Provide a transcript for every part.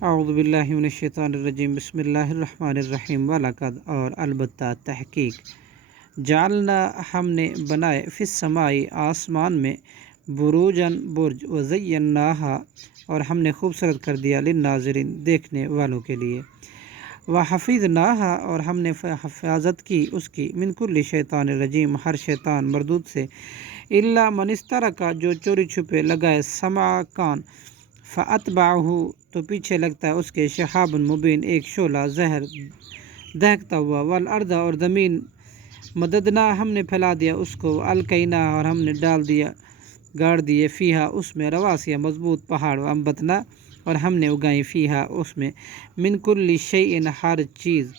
اعوذ باللہ من الشیطان الرجیم بسم اللہ الرحمن الرحیم وَلَقَدْ اور البتہ تحقیق جعلنا ہم نے بنائے فی السماء آسمان میں بروجن برج وزیناہا اور ہم نے خوبصورت کر دیا للناظرین دیکھنے والوں کے لیے وحفظناہا اور ہم نے حفاظت کی اس کی من کل شیطان الرجیم ہر شیطان مردود سے الا من استرک جو چوری چھپے لگائے سمع کان فاتبعہ تو پیچھے لگتا ہے اس کے شہاب مبین ایک شعلہ زہر دہکتا ہوا والارض اور زمین مددنا ہم نے پھیلا دیا اس کو القینا اور ہم نے ڈال دیا گاڑ دیے فیہا اس میں رواسیہ مضبوط پہاڑ وانبتنا اور ہم نے اگائیں فیہا اس میں من کل شیء ہر چیز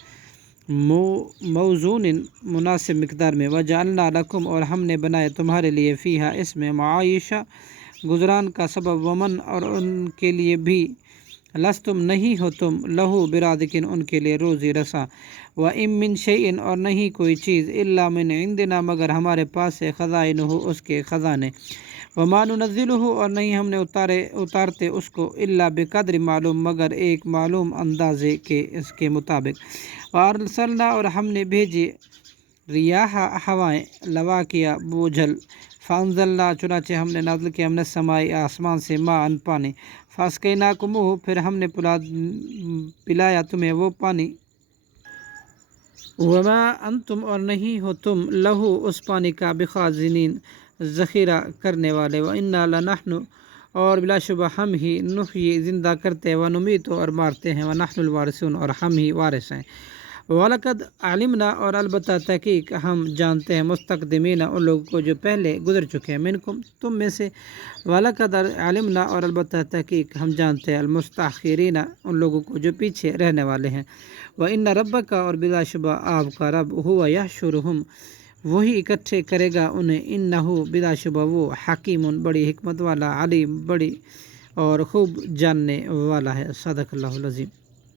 موزون مناسب مقدار میں وجعلنا لکم اور ہم نے بنائے تمہارے لیے فیہا اس میں معایشہ گزران کا سبب ومن اور ان کے لیے بھی لستم نہیں ہو تم لہو برازقین ان کے لیے روزی رساں وَإِن مِّن شَيْءٍ اور نہیں کوئی چیز الا من عندنا مگر ہمارے پاس ہے خزائنہ اس کے خزانے وما ننزلہ اور نہیں ہم نے اتارتے اس کو الا بقدر معلوم مگر ایک معلوم اندازے کے اس کے مطابق وارسلنا اور ہم نے بھیجی ریاح ہوائیں لواقیہ بوجھل فانزلنا چنانچہ ہم نے نازل کیا من السماء آسمان سے ماء پانی فاسقیناکموہ پھر ہم نے پلایا تمہیں وہ پانی وما انتم اور نہیں ہو تم لہو اس پانی کا بخازنین ذخیرہ کرنے والے وَإِنَّا لَنَحْنُ اور بلا شبہ ہم ہی نحیی زندہ کرتے ونمیت اور مارتے ہیں وَنَحْنُ الْوَارِثُونَ اور ہم ہی وارث ہیں وَلَقَدْ عَلِمْنَا اور البتہ تحقیق ہم جانتے ہیں مستقدمین ان لوگوں کو جو پہلے گزر چکے ہیں منکم تم میں سے وَلَقَدْ عَلِمْنَا اور البتہ تحقیق ہم جانتے ہیں المستاخرین ان لوگوں کو جو پیچھے رہنے والے ہیں وَإِنَّ رَبَّكَ اور بلا شبہ آپ کا رب ہوا یحشرہم وہی اکٹھے کرے گا انہیں انہو بلا شبہ وہ حکیم بڑی حکمت والا علیم بڑی اور خوب جاننے والا ہے صدق اللہ العظیم۔